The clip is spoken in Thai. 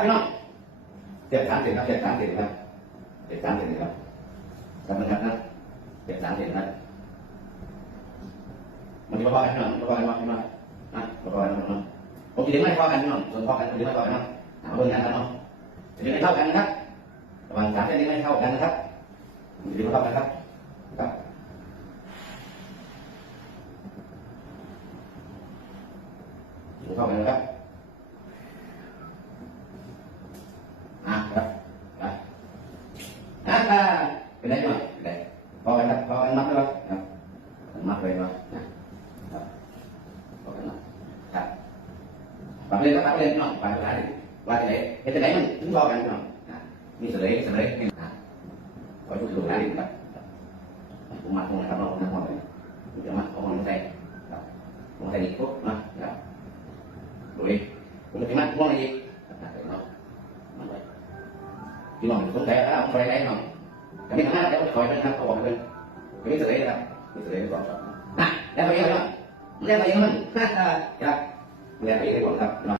พี่น้องเจ็ดสามเจ็ดครับเจ็ดสามเจ็ดครับเจ็ดสามเจ็ดครับจำนะครับนะเจ็ดสามเจ็ดนะมันจะพอกันพี่น้องพอกันพอกันนะพอกันพี่น้องผมจะไม่พอกันพี่น้องส่วนพอกันจะไม่พอกันนะหาเบิ่งกันนะเนาะจะไม่เท่ากันนะครับระหว่างสามเส้นนี้ไม่เท่ากันนะครับจะไม่เท่ากันครับครับ ถูกต้องไหมครับ เป็นไงบ้างเป็นไงพอกันครับพอกันนับได้ไหมครับนับเลยว่านะครับพอกันนับครับฟังเลยครับฟังเลยน้องฟังอะไรว่าจะไหนเห็นจะไหนมันถึงพอกันน้ออะมีเสลยเสลยนี่นะขอดูดูได้ครับผมมาตรงไหนครับน้องนะพอเลยผมจะมาเอาของใจครับของใจอีกปุ๊บนะ ครับ rồi cũng phải mang con này gì nó nhưng mà mình không thể ở ông đây đấy không cái mình nói để khỏi bên không còn bên cái sự đấy đâu cái sự đấy còn nè đem vào đây không đem vào đây mình ha dạ đem vào đây còn không